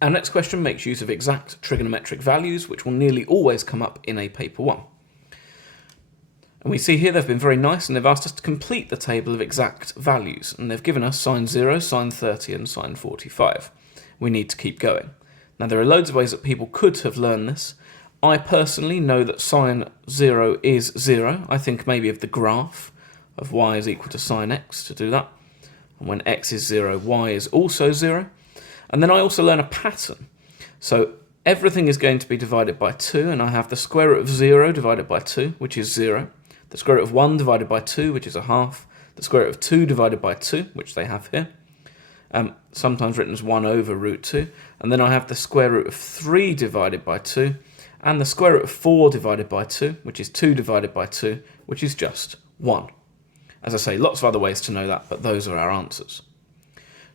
Our next question makes use of exact trigonometric values, which will nearly always come up in a paper 1. And we see here they've been very nice and they've asked us to complete the table of exact values. And they've given us sine 0, sine 30 and sine 45. We need to keep going. Now there are loads of ways that people could have learned this. I personally know that sine 0 is 0. I think maybe of the graph of y is equal to sine x to do that. And when x is 0, y is also 0. And then I also learn a pattern. So everything is going to be divided by 2, and I have the square root of 0 divided by 2, which is 0. The square root of 1 divided by 2, which is a half. The square root of 2 divided by 2, which they have here. Sometimes written as 1 over root 2. And then I have the square root of 3 divided by 2. And the square root of 4 divided by 2, which is 2 divided by 2, which is just 1. As I say, lots of other ways to know that, but those are our answers.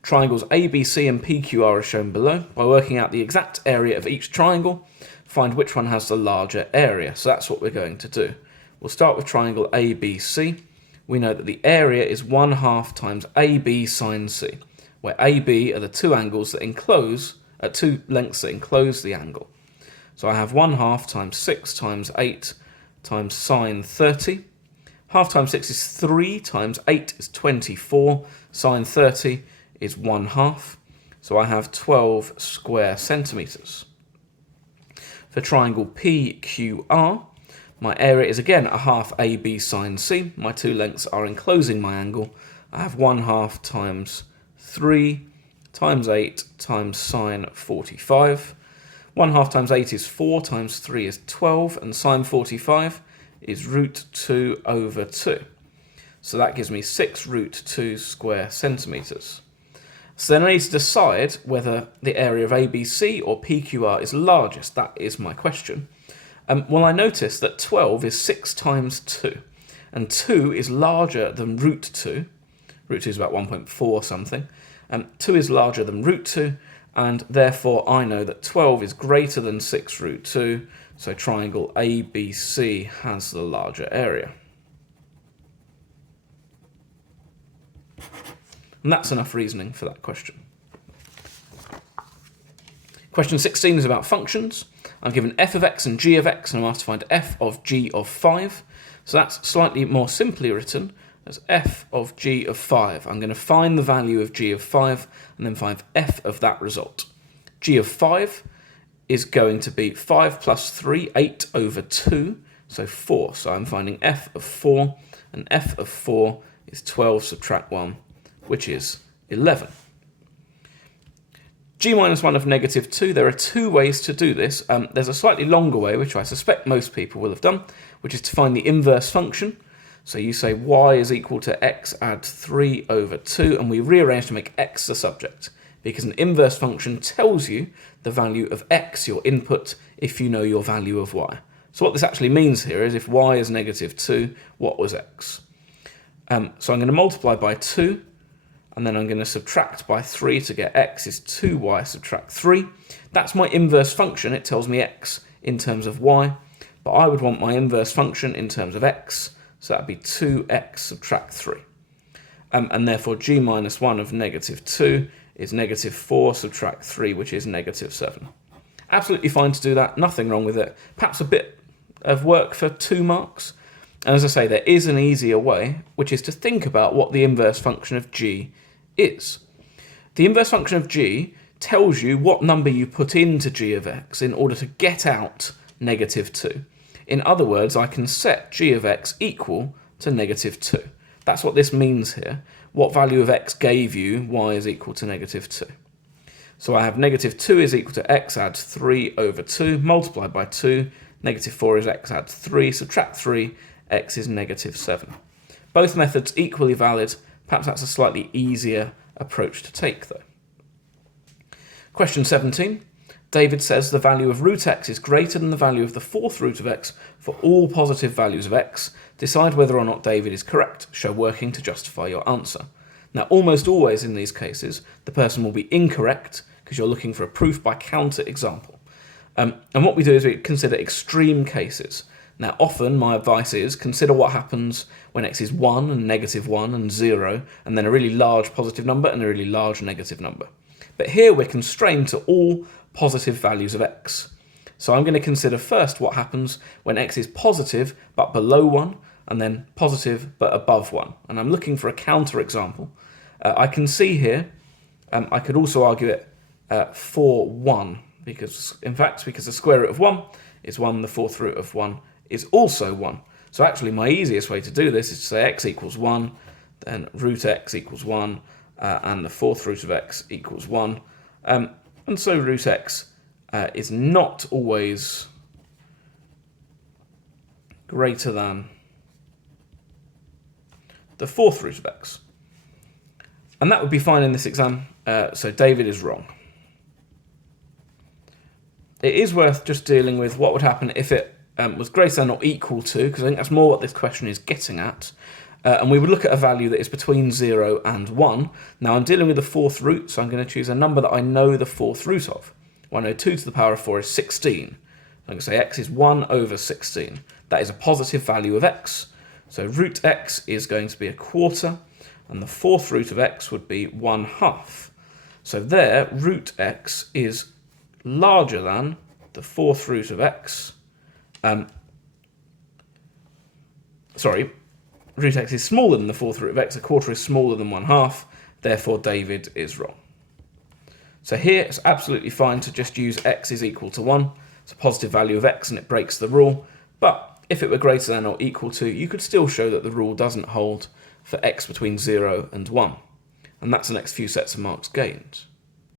Triangles ABC and PQR are shown below. By working out the exact area of each triangle, find which one has the larger area. So that's what we're going to do. We'll start with triangle ABC. We know that the area is 1/2 times AB sine C, where AB are the two angles that enclose, two lengths that enclose the angle. So I have 1/2 times 6 times 8 times sine 30. Half times 6 is 3 times 8 is 24. Sine 30 is 1/2. So I have 12 square centimetres. For triangle PQR, my area is again a half AB sine C. My two lengths are enclosing my angle. I have 1/2 times 3 times 8 times sine 45. 1/2 times 8 is 4 times 3 is 12, and sine 45 is root 2 over 2. So that gives me 6 root 2 square centimetres. So then I need to decide whether the area of ABC or PQR is largest. That is my question. Well, I notice that 12 is 6 times 2, and 2 is larger than root 2. Root 2 is about 1.4 something. 2 is larger than root 2, and therefore I know that 12 is greater than 6 root 2, so triangle ABC has the larger area. And that's enough reasoning for that question. Question 16 is about functions. I'm given f of x and g of x, and I'm asked to find f of g of 5. So that's slightly more simply written as f of g of 5. I'm going to find the value of g of 5 and then find f of that result. G of 5 is going to be 5 plus 3, 8 over 2, so 4. So I'm finding f of 4, and f of 4 is 12 subtract 1, which is 11. G minus 1 of negative 2, there are two ways to do this. There's a slightly longer way, which I suspect most people will have done, which is to find the inverse function. So you say y is equal to x add 3 over 2, and we rearrange to make x the subject, because an inverse function tells you the value of x, your input, if you know your value of y. So what this actually means here is if y is negative 2, what was x? So I'm going to multiply by 2, and then I'm going to subtract by 3 to get x is 2y subtract 3. That's my inverse function. It tells me x in terms of y, but I would want my inverse function in terms of x, so that would be 2x subtract 3. And therefore g minus 1 of negative 2 is negative 4 subtract 3, which is negative 7. Absolutely fine to do that, nothing wrong with it. Perhaps a bit of work for 2 marks. And as I say, there is an easier way, which is to think about what the inverse function of g is. The inverse function of g tells you what number you put into g of x in order to get out negative 2. In other words, I can set g of x equal to negative 2. That's what this means here. What value of x gave you y is equal to negative 2. So I have negative 2 is equal to x add 3 over 2, multiplied by 2. Negative 4 is x add 3, subtract 3, x is negative 7. Both methods equally valid. Perhaps that's a slightly easier approach to take, though. Question 17. David says the value of root x is greater than the value of the fourth root of x for all positive values of x. Decide whether or not David is correct. Show working to justify your answer. Now, almost always in these cases, the person will be incorrect because you're looking for a proof by counter example. And what we do is we consider extreme cases. Now, often my advice is consider what happens when x is 1 and negative 1 and 0, and then a really large positive number and a really large negative number. But here we're constrained to all positive values of x. So I'm going to consider first what happens when x is positive but below 1, and then positive but above 1. And I'm looking for a counter example. I can see here, I could also argue it for 1, because the square root of 1 is 1, the fourth root of 1 is also 1. So actually my easiest way to do this is to say x equals 1, then root x equals 1, and the fourth root of x equals 1. And so root x is not always greater than the fourth root of x. And that would be fine in this exam, so David is wrong. It is worth just dealing with what would happen if it was greater than or equal to, because I think that's more what this question is getting at. And we would look at a value that is between 0 and 1. Now I'm dealing with the fourth root, so I'm going to choose a number that I know the fourth root of. Well, I know 2 to the power of 4 is 16. I'm going to say x is 1 over 16. That is a positive value of x. So root x is going to be a quarter, and the fourth root of x would be 1/2. So there, root x is larger than the fourth root of x. Root x is smaller than the fourth root of x. A quarter is smaller than 1/2. Therefore, David is wrong. So here, it's absolutely fine to just use x is equal to 1. It's a positive value of x, and it breaks the rule. But if it were greater than or equal to, you could still show that the rule doesn't hold for x between 0 and 1. And that's the next few sets of marks gained.